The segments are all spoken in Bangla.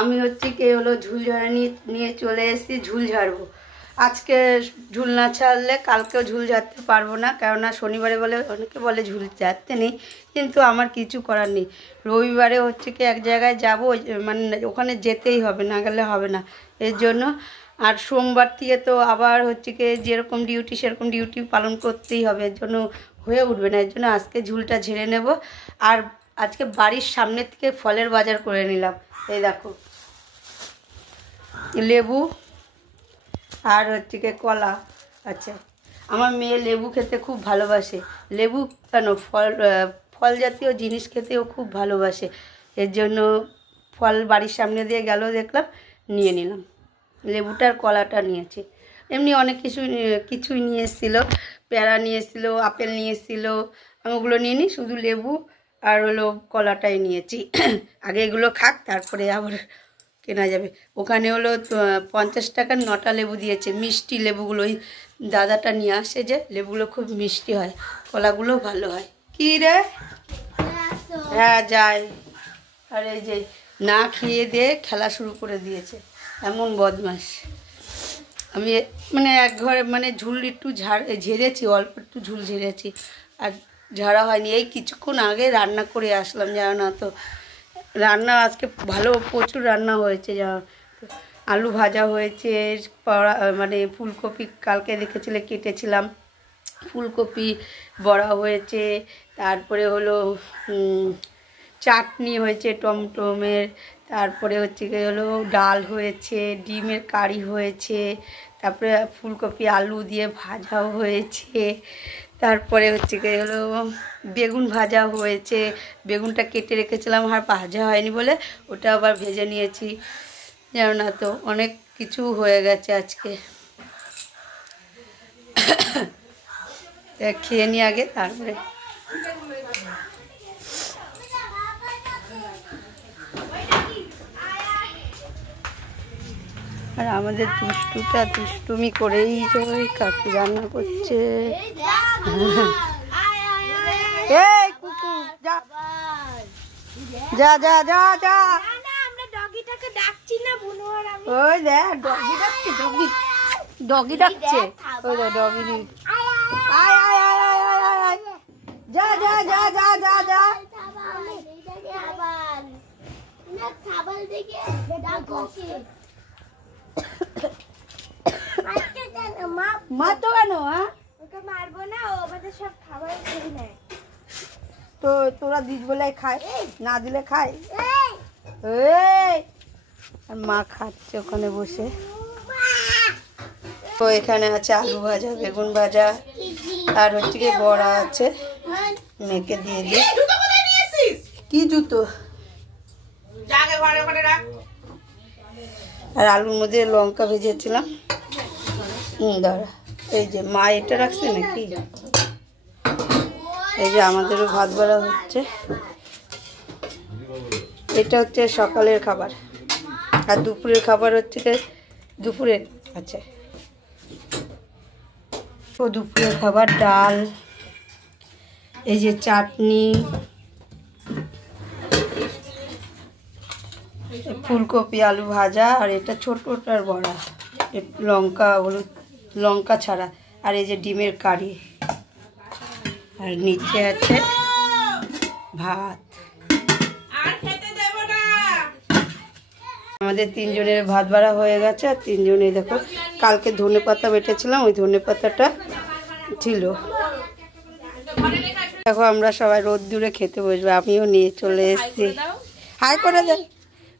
আমি হচ্ছে কি হলো ঝুল ঝাড়া নিয়ে চলে এসেছি, ঝুল ঝাড়বো। আজকে ঝুল না ছাড়লে কালকেও ঝুল ঝাড়তে পারবো না, কেননা শনিবারে বলে অনেকে বলে ঝুল ঝাড়তে নেই, কিন্তু আমার কিছু করার নেই। রবিবারে হচ্ছে কি এক জায়গায় যাব, মানে ওখানে যেতেই হবে, না গেলে হবে না, এর জন্য। আর সোমবার থেকে তো আবার হচ্ছে কি যেরকম ডিউটি সেরকম ডিউটি পালন করতেই হবে, এর জন্য হয়ে উঠবে না, এর জন্য আজকে ঝুলটা ঝেড়ে নেব। আর আজকে বাড়ির সামনে থেকে ফলের বাজার করে নিলাম। এই দেখো, লেবু আর হচ্ছে কি কলা। আচ্ছা, আমার মেয়ে লেবু খেতে খুব ভালোবাসে, লেবু কেন ফল জাতীয় জিনিস খেতেও খুব ভালোবাসে, এর জন্য ফল বাড়ির সামনে দিয়ে গেল, দেখলাম, নিয়ে নিলাম। লেবুটার কলাটা নিয়েছি, এমনি অনেক কিছুই নিয়ে এসেছিলো, পেয়ারা নিয়ে এসেছিলো, আপেল নিয়ে এসেছিলো, আমি ওগুলো নিয়ে নিই, শুধু লেবু আর হলো কলাটাই নিয়েছি। আগে এগুলো খাক, তারপরে আবার কেনা যাবে। ওখানে হলো 50 টাকার 9টা লেবু দিয়েছে, মিষ্টি লেবুগুলো। ওই দাদাটা নিয়ে আসে যে লেবুগুলো খুব মিষ্টি হয়, কলাগুলো ভালো হয়। কী রে? হ্যাঁ যাই। আর এই যে না খেয়ে দিয়ে খেলা শুরু করে দিয়েছে, এমন বদমাস। আমি মানে এক ঘরে মানে ঝুল একটু ঝেড়েছি, অল্প একটু ঝুল ঝেড়েছি, আর ঝাড়া হয়নি। এই কিছুক্ষণ আগে রান্না করে আসলাম, জানো না তো। রান্না আজকে প্রচুর রান্না হয়েছে, আলু ভাজা হয়েছে, মানে ফুলকপি কালকে রেখেছিলে, কেটেছিলাম, ফুলকপি বড়া হয়েছে, তারপরে হলো চাটনি হয়েছে টমটমের, তারপরে হচ্ছে কি হলো ডাল হয়েছে, ডিমের কারি হয়েছে, তারপরে ফুলকপি আলু দিয়ে ভাজাও হয়েছে, তারপরে হচ্ছে কি হলো বেগুন ভাজা হয়েছে। বেগুনটা কেটে রেখেছিলাম আর ভাজা হয়নি বলে ওটা আবার ভেজে নিয়েছি, জানো না তো। অনেক কিছু হয়ে গেছে আজকে। খেয়ে নিই আগে, তারপরে আর আমাদের দুষ্টুটা দুষ্টুমি করেই যাবে। কাকু রান্না করছে। এই কুকুর যা যা যা যা যা। ওই দেখ ডগি ডাকছে, ডগি ডাকছে, ওই দেখ ডগি। আয় আয় আয় আয় আয় আয় আয়, যা যা যা যা যা যা। মারতো কেন? হ্যাঁ ওকে মারবো না, ও আমাদের সব খাবার খেয়ে নেয়। তো তোরা দিস বলে খায়, না দিলে খায়। এই আর মা খাচ্ছে ওখানে বসে। তো এখানে আছে আলু ভাজা, বেগুন ভাজা, আর হচ্ছে কি বড়া আছে, মেয়েকে দিয়ে দিই। কি জুতো? আর আলুর মধ্যে লঙ্কা ভেজেছিলাম। দাঁড়া, এই যে মা এটা রাখছে নাকি। এই যে আমাদেরও ভাত বাড়া হচ্ছে, এটা হচ্ছে সকালের খাবার। আর দুপুরের খাবার হচ্ছে দুপুরে আছে, ও দুপুরের খাবার ডাল, এই যে চাটনি, ফুলকপি আলু ভাজা, আর এটা ছোটটার বড়া, লঙ্কা হলুদ লঙ্কা ছাড়া, আর এই যে ডিমের কারি, আর নিচে আছে ভাত। আমাদের 3 জনের ভাত বাড়া হয়ে গেছে। আর 3 জনে দেখো, কালকে ধনেপাতা বেটেছিলাম, ওই ধনেপাতাটা ছিল। দেখো আমরা সবাই রোদ্দুরে খেতে বসবো, আমিও নিয়ে চলে এসেছি। হাই করে দে,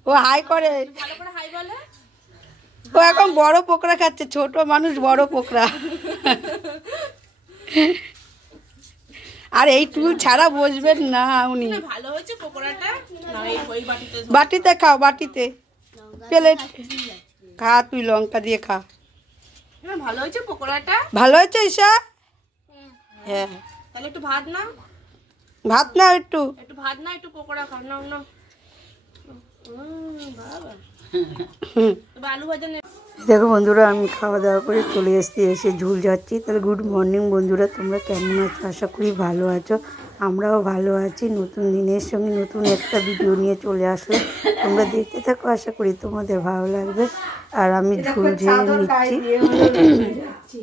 ও হাই করে। ও এখন বড় পোকরা খাচ্ছে, ছোট মানুষ বড় পোকরা। আর এই টুল ছাড়া বসবেন না উনি। বাটিতে খাও, বাটিতে প্লেট খা, তুই লঙ্কা দিয়ে খা। ভালো হয়েছে পকোড়াটা, ভালো হয়েছে ঈশা। হ্যাঁ তাহলে একটু ভাত না, ভাত না, একটু ভাত না, একটু পকোড়া খাও না। দেখো বন্ধুরা, আমি খাওয়া দাওয়া করে চলে এসে ঝুল যাচ্ছি। তাহলে গুড মর্নিং বন্ধুরা, তোমরা কেমন আছো? আশা করি ভালো আছো। আমরাও ভালো আছি। নতুন দিনের সঙ্গে নতুন একটা ভিডিও নিয়ে চলে আসলে তোমরা দেখতে থাকো, আশা করি তোমাদের ভালো লাগবে। আর আমি ঝুল ঝেড়ে নিচ্ছি,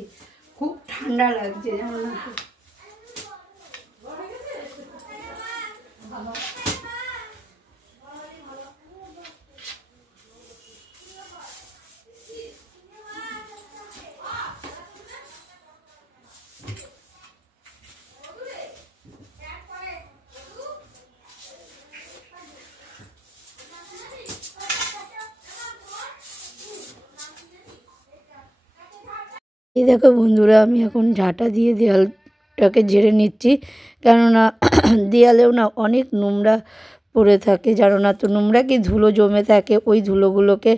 খুব ঠান্ডা লাগছে জানো না। এই দেখো বন্ধুরা, আমি এখন ঝাঁটা দিয়ে দেয়ালটাকে ঝেড়ে নিচ্ছি, কেননা দেয়ালেও না অনেক নোংরা পড়ে থাকে জানো না, তো নোংরা কি ধুলো জমে থাকে, ওই ধুলোগুলোকে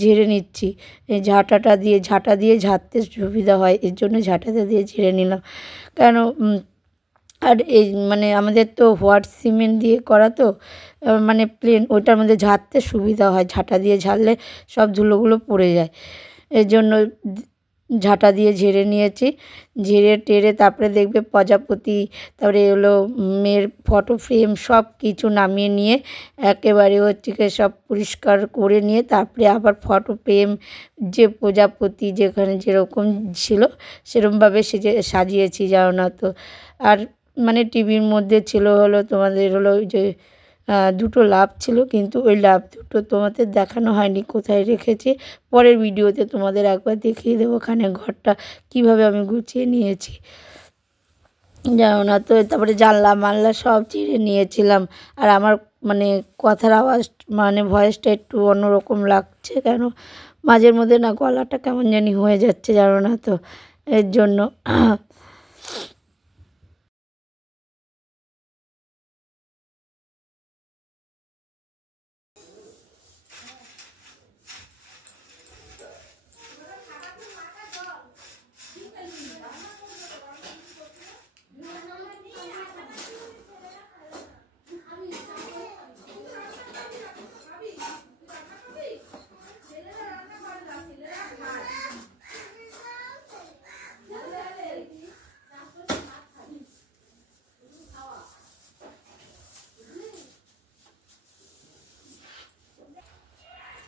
ঝেড়ে নিচ্ছি। এই ঝাঁটা দিয়ে ঝাড়তে সুবিধা হয়, এর জন্য ঝাঁটাটা দিয়ে ঝেড়ে নিলাম। কেন আর এই মানে আমাদের তো হোয়াইট সিমেন্ট দিয়ে করা, তো মানে প্লেন, ওইটার মধ্যে ঝাড়তে সুবিধা হয়, ঝাঁটা দিয়ে ঝাড়লে সব ধুলোগুলো পড়ে যায়। এর জন্য ঝাঁটা দিয়ে ঝেড়ে নিয়েছি। ঝেড়ে টেরে তারপরে দেখবে প্রজাপতি, তারপরে হলো মেয়ের ফটো ফ্রেম, সব কিছু নামিয়ে নিয়ে একেবারে হচ্ছে সব পরিষ্কার করে নিয়ে তারপরে আবার ফটো ফ্রেম, যে প্রজাপতি যেখানে যেরকম ছিল সেরকমভাবে সাজিয়েছি জানো না তো। আর মানে টিভির মধ্যে ছিল হলো তোমাদের হলো যে দুটো লাভ ছিল, কিন্তু ওই লাভ দুটো তোমাদের দেখানো হয়নি কোথায় রেখেছি। পরের ভিডিওতে তোমাদের একবার দেখিয়ে দেবো ওখানে ঘরটা কীভাবে আমি গুছিয়ে নিয়েছি জানো না তো। তারপরে জানলা সব চিরে নিয়েছিলাম। আর আমার মানে কথার আওয়াজ মানে ভয়েসটা একটু অন্যরকম লাগছে, কেন মাঝের মধ্যে না গলাটা কেমন জানি হয়ে যাচ্ছে জানো না তো, এর জন্য।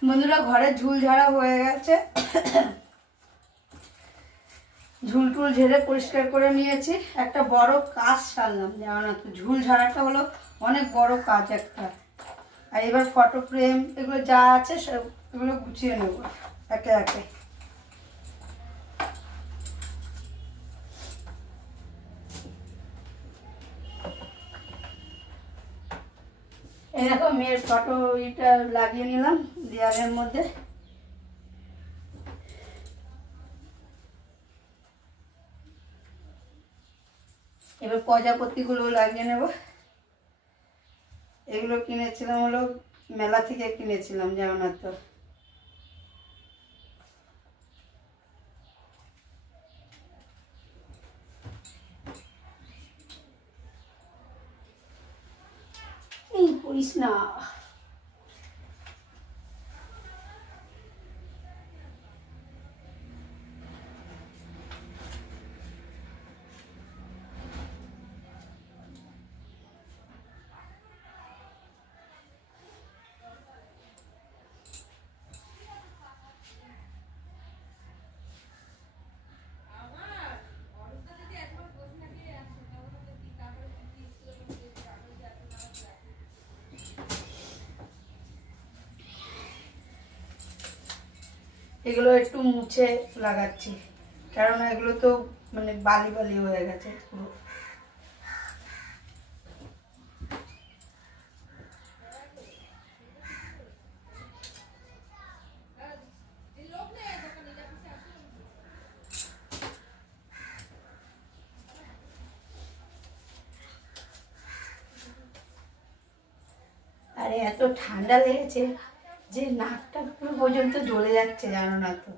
বন্ধুরা, ঘরের ঝুল ঝাড়া হয়ে গেছে, ঝুল টুল ঝেড়ে পরিষ্কার করে নিয়েছি। একটা বড় কাজ সারলাম জানো না তো, ঝুল ঝাড়াটা হলো অনেক বড় কাজ একটা। আর এবার ফটো ফ্রেম এগুলো যা আছে এগুলো গুছিয়ে নেব একে একে। এই দেখো মেয়ের ফটো এটা লাগিয়ে নিলাম দেয়ালের মধ্যে। এবার প্রজাপতিগুলো লাগিয়ে নেব। এগুলো কিনেছিলাম হলো মেলা থেকে কিনেছিলাম জানো না তো। করিস না। এগুলো একটু মুছে লাগাচ্ছি, কেননা এগুলো তো মানে বালি বালি হয়ে গেছে পুরো। আরে এত ঠান্ডা লেগেছে যে নাকটা পুরো পর্যন্ত জ্বলে যাচ্ছে জানো না তো।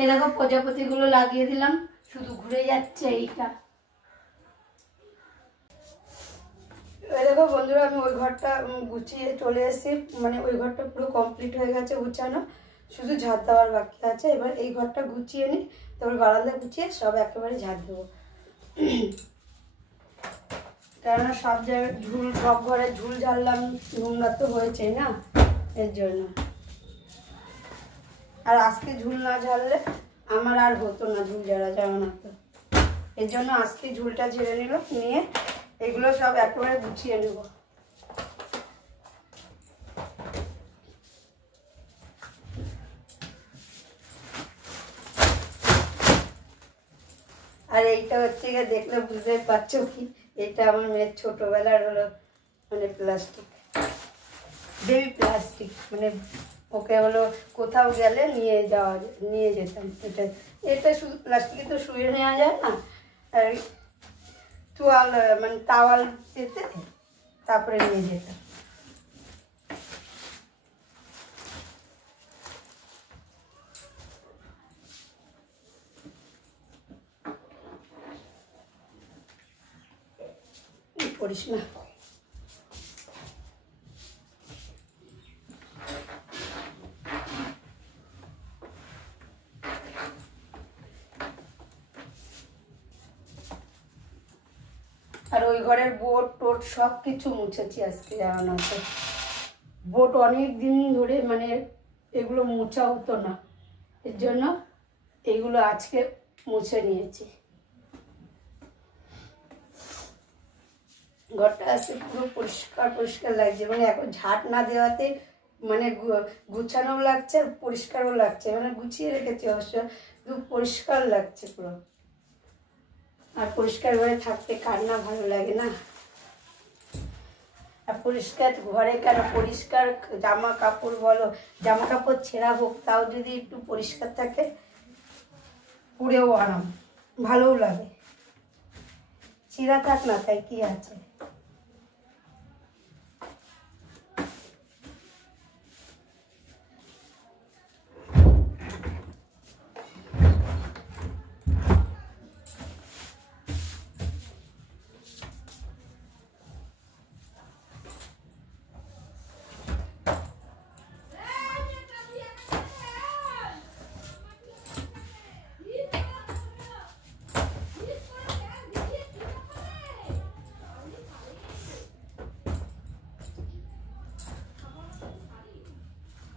এ দেখো প্রজাপতিগুলো লাগিয়ে দিলাম, শুধু ঘুরে যাচ্ছে এইটা। দেখো বন্ধুরা, আমি ওই ঘরটা গুছিয়ে চলে এসেছি, মানে ওই ঘরটা পুরো কমপ্লিট হয়ে গেছে গুছানো, শুধু ঝাড় দেওয়ার বাকি আছে। এবার এই ঘরটা গুছিয়ে নিই, তারপর বারান্দা গুছিয়ে সব একেবারে ঝাড় দেবো। কেননা সব জায়গায় ঝুল, সব ঘরে ঝুল ঝাড়লাম, নোংরা তো হয়েছে না, এর জন্য। আর আজকে ঝুল না ঝাড়লে আমার আর হতো না, ঝুল ঝাড়া যাবে না তো, এর জন্য আজকে ঝুলটা ঝেড়ে নিল, নিয়ে এগুলো সব একেবারে গুছিয়ে নেব। আর এইটা হচ্ছে গিয়ে, দেখলে বুঝতে পারছো কি, এটা আমার মেয়ের ছোটবেলার হলো মানে প্লাস্টিক, বেবি প্লাস্টিক, মানে ওকে হলো কোথাও গেলে নিয়ে যেতাম। এটা এটা শুধু প্লাস্টিকে তো শুয়ে নেওয়া যায় না, আর তোয়াল মানে তাওয়াল পেতে তারপরে নিয়ে যেতাম। করিস না। আর ওই ঘরের বোর্ড টোট সব কিছু মুছেছি আজকে, জানো তো, বোর্ড অনেক দিন ধরে মানে এগুলো মোছা হতো না, এর জন্য এগুলো আজকে মুছে নিয়েছি। ঘরটা আজকে পুরো পরিষ্কার পরিষ্কার লাগছে, মানে এখন ঝাড় না দেওয়াতে মানে গুছানোও লাগছে আর পরিষ্কারও লাগছে, মানে গুছিয়ে রেখেছি অবশ্য, কিন্তু পরিষ্কার লাগছে পুরো। আর পরিষ্কার ঘরে থাকতে কার না ভালো লাগে না। আর পরিষ্কার ঘরে কেন, পরিষ্কার জামা কাপড় বলো, জামা কাপড় ছেঁড়া হোক তাও যদি একটু পরিষ্কার থাকে, পরেও আরাম, ভালোও লাগে। ছেঁড়া থাক না, তাই কি আছে।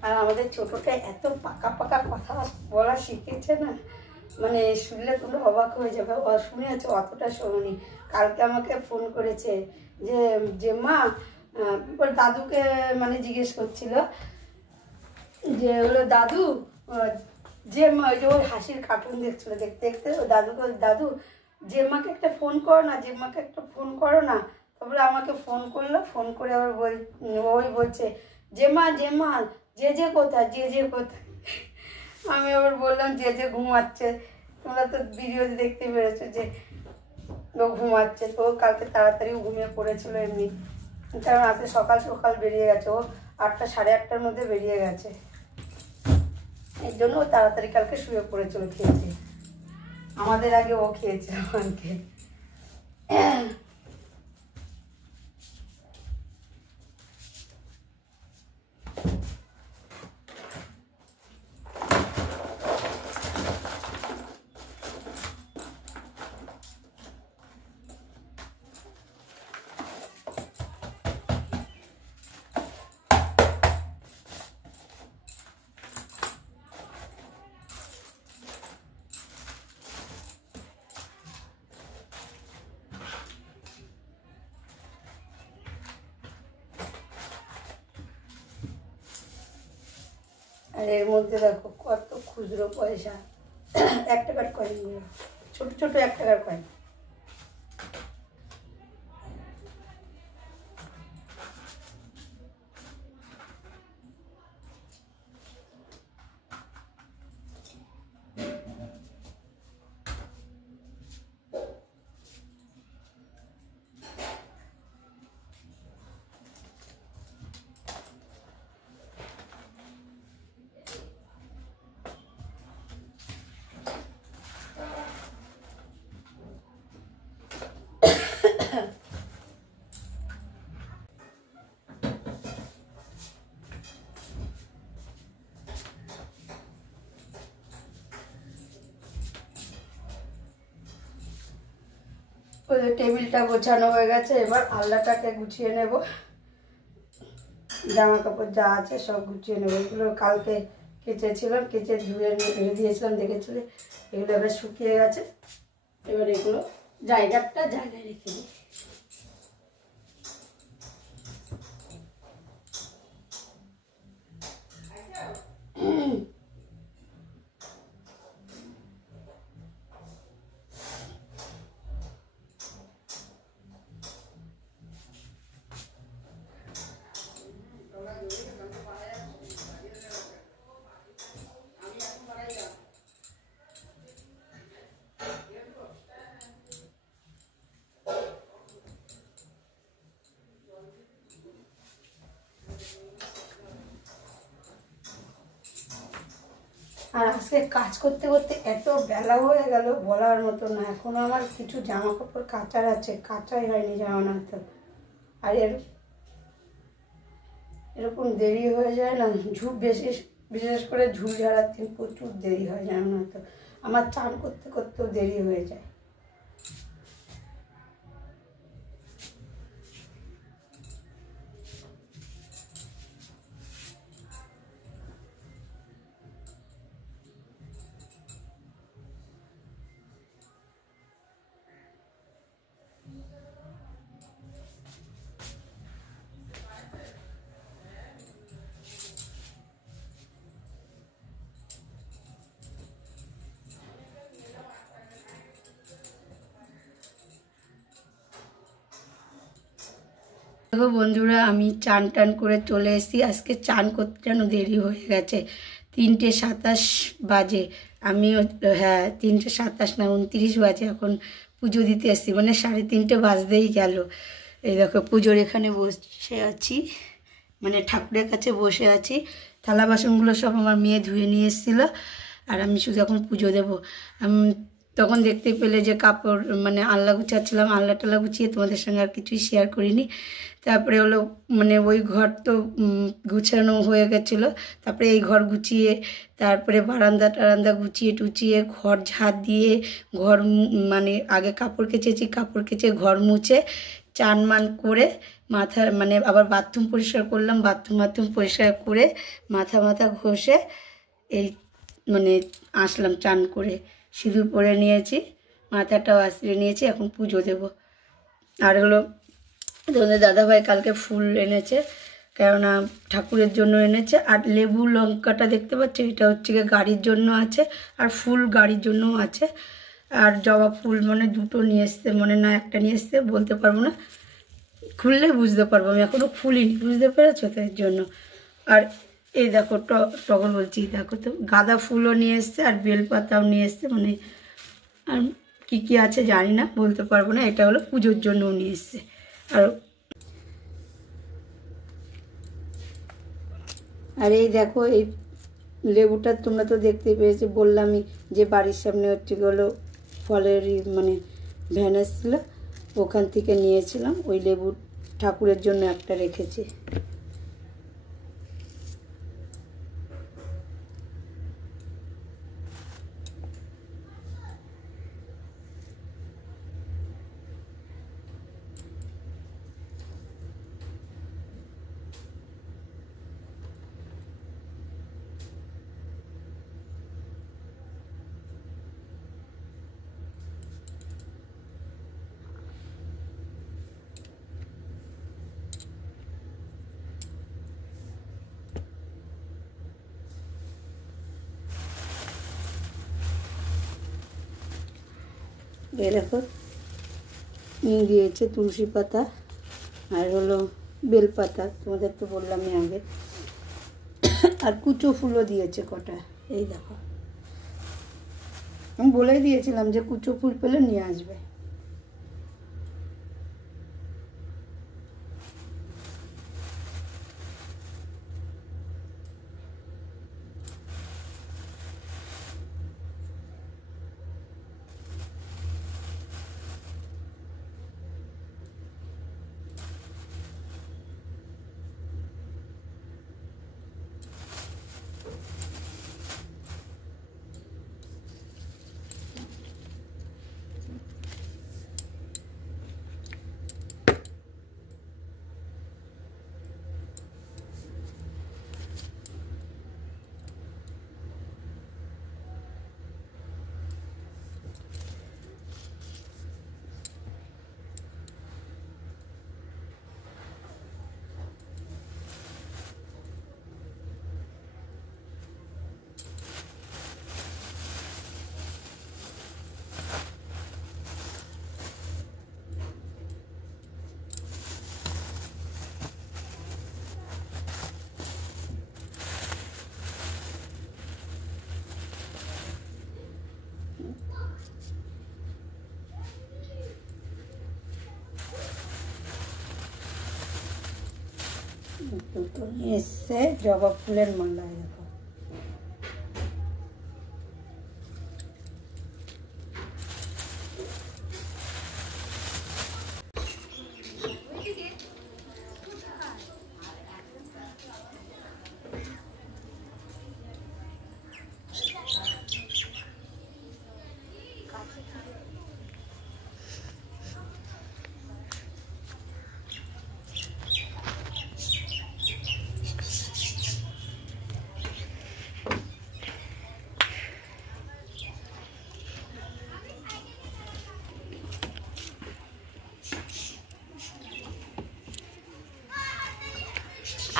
আর আমাদের ছোটটা এত পাকা পাকা কথা বলা শিখেছে না, মানে শুনলে তোমরা অবাক হয়ে যাবে। শুনেছো, অতটা শোনি। কালকে আমাকে ফোন করেছে যে মা, ওর দাদুকে মানে জিজ্ঞেস করছিল যে হলো দাদু, যে মা, ওই যে ওর হাসির কার্টুন দেখছিল, দেখতে দেখতে ও দাদুকে, দাদু যে মাকে একটা ফোন করো না, যে মাকে একটা ফোন করো না। তারপরে আমাকে ফোন করলো, ফোন করে আবার ওই বলছে যে মা যে কোথায়, যে কোথায়। আমি আবার বললাম যে ঘুমাচ্ছে। তোমরা তো ভিডিওতে দেখতে পেরেছো যে ও ঘুমাচ্ছে। তো কালকে তাড়াতাড়ি ঘুমিয়ে পড়েছিল এমনি, কারণ আজকে সকাল সকাল বেরিয়ে গেছে, ও 8টা সাড়ে 8টার মধ্যে বেরিয়ে গেছে, এর জন্য ও তাড়াতাড়ি কালকে শুয়ে পড়েছিল, খেয়েছে আমাদের আগে, ও খেয়েছে আমাকে। আর এর মধ্যে দেখো কত খুচরো পয়সা, 1 টাকার কয়েনগুলো, ছোট ছোট 1 টাকার কয়েন। টেবিলটা গোছানো হয়ে গেছে, এবার আলনাটাকে গুছিয়ে নেব। জামা কাপড় যা আছে সব গুছিয়ে নেব। এগুলো কালকে কেচেছিলাম, কেচে ধুয়ে রেখে দিয়েছিলাম, দেখেছিলে। এগুলো এবার শুকিয়ে গেছে। এবার এগুলো জায়গায় রেখে দিই। আর আজকে কাজ করতে করতে এত বেলা হয়ে গেল বলার মতো না। এখনো আমার কিছু জামা কাপড় কাচার আছে, কাচাই হয়নি জামা না তো। আর এরকম দেরি হয়ে যায় না, বিশেষ করে ঝুল ঝাড়ার দিন প্রচুর দেরি হয় জানো না তো। আমার চান করতে করতেও দেরি হয়ে যায়। দেখো বন্ধুরা, আমি চান টান করে চলে এসেছি। আজকে চান করতে যেন দেরি হয়ে গেছে, 3:27 বাজে। আমি 3:27 না 29 বাজে এখন পুজো দিতে এসেছি, মানে 3:30 বাজতেই গেল। এই দেখো পুজোর এখানে বসে আছি, মানে ঠাকুরের কাছে বসে আছি। থালা বাসনগুলো সব আমার মেয়ে ধুয়ে নিয়ে এসেছিলো, আর আমি শুধু এখন পুজো দেবো। তখন দেখতে পেলে যে কাপড় মানে আলনা গুছাচ্ছিলাম, আলনা টাল্লা গুছিয়ে তোমাদের সঙ্গে আর কিছুই শেয়ার করিনি। তারপরে হলো মানে ওই ঘর তো গুছানো হয়ে গেছিলো। তারপরে এই ঘর গুছিয়ে, তারপরে বারান্দা টারান্দা গুছিয়ে টুচিয়ে, ঘর ঝাড় দিয়ে, ঘর মানে আগে কাপড় কেচেছি, কাপড় কেচে ঘর মুছে চান মান করে মাথা মানে আবার বাথরুম পরিষ্কার করলাম, বাথরুম পরিষ্কার করে মাথা ঘষে এই মানে আসলাম চান করে। সিঁদুর পরে নিয়েছি, মাথাটাও আশ্রিয়ে নিয়েছি, এখন পুজো দেব। আর হলো তোমাদের দাদাভাই কালকে ফুল এনেছে, কেননা ঠাকুরের জন্য এনেছে। আর লেবু লঙ্কাটা দেখতে পাচ্ছ, এটা হচ্ছে গিয়ে গাড়ির জন্য আছে, আর ফুল গাড়ির জন্যও আছে। আর জবা ফুল মানে দুটো নিয়ে এসছে, মানে না একটা নিয়ে এসছে, বলতে পারবো না, খুললে বুঝতে পারবো। আমি এখনও খুলিনি, বুঝতে পেরেছো তো, এর জন্য। আর এই দেখো টগর বলছি, দেখো তো গাঁদা ফুলও নিয়ে এসছে, আর বেলপাতাও নিয়ে এসছে, মানে আর কী আছে জানি না, বলতে পারবো না। এটা হলো পুজোর জন্যও নিয়ে এসছে। আর এই দেখো এই লেবুটা তোমরা তো দেখতে পেয়েছো, বললামই যে বাড়ির সামনে হচ্ছে হলো ফলেরই মানে ভ্যান এসেছিল, ওখান থেকে নিয়েছিলাম। ওই লেবু ঠাকুরের জন্য একটা রেখেছি। এই দেখো নিয়ে দিয়েছে তুলসী পাতা, আর হলো বেলপাতা, তোমাদের তো বললামই আগে। আর কুচো ফুলও দিয়েছে কটা, এই দেখো। আমি বলেই দিয়েছিলাম যে কুচো ফুল পেলে নিয়ে আসবে। দুটো নিয়ে এসছে জবা ফুলের মালা। দেখো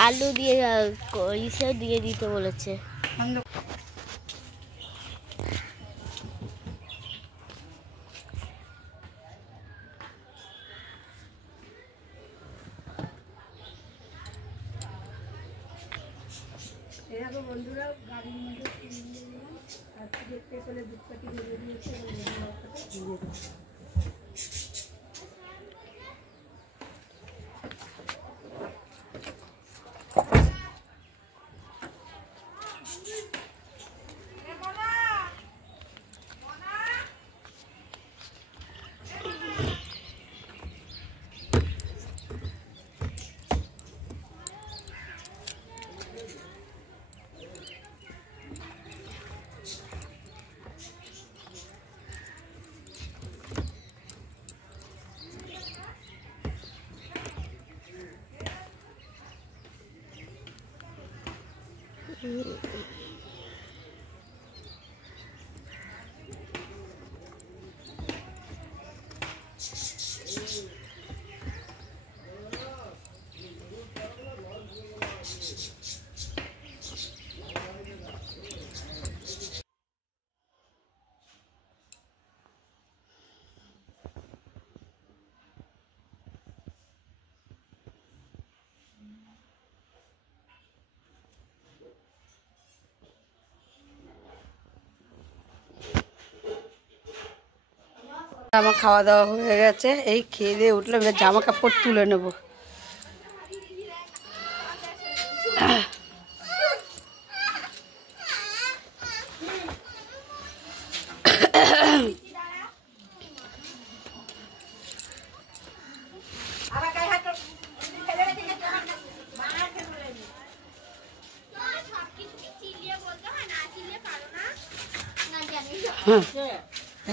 আলু দিয়ে ইসে দিয়ে দিতে বলেছে। এরকম বন্ধুরা গাড়ির মধ্যে দেখতে চলে দুধটাকে ভেজে দিয়েছে এবং আমার খাওয়া দাওয়া হয়ে গেছে। এই খেয়ে দিয়ে উঠলাম, এবার জামা কাপড় তুলে নেব।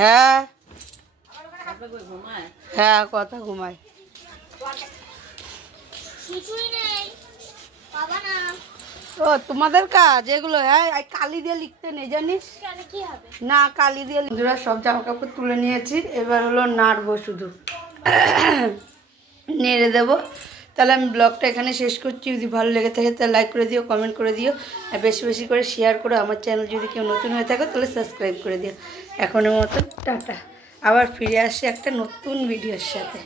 হ্যাঁ হ্যাঁ, কথা ঘুমায়। ও তোমাদের কাজ এগুলো? হ্যাঁ, কালি দিয়ে লিখতে নেই জানিস না, কালি দিয়ে। বন্ধুরা সব জামা কাপড় তুলে নিয়েছি, এবার হলো নাড়বো, শুধু নেড়ে দেবো। তাহলে আমি ব্লগটা এখানে শেষ করছি। যদি ভালো লেগে থাকে তাহলে লাইক করে দিও, কমেন্ট করে দিও, আর বেশি বেশি করে শেয়ার করো। আমার চ্যানেল যদি কেউ নতুন হয়ে থাকে তাহলে সাবস্ক্রাইব করে দিও। এখনের মতো টাটা, আবার ফিরে আসি একটা নতুন ভিডিওর সাথে।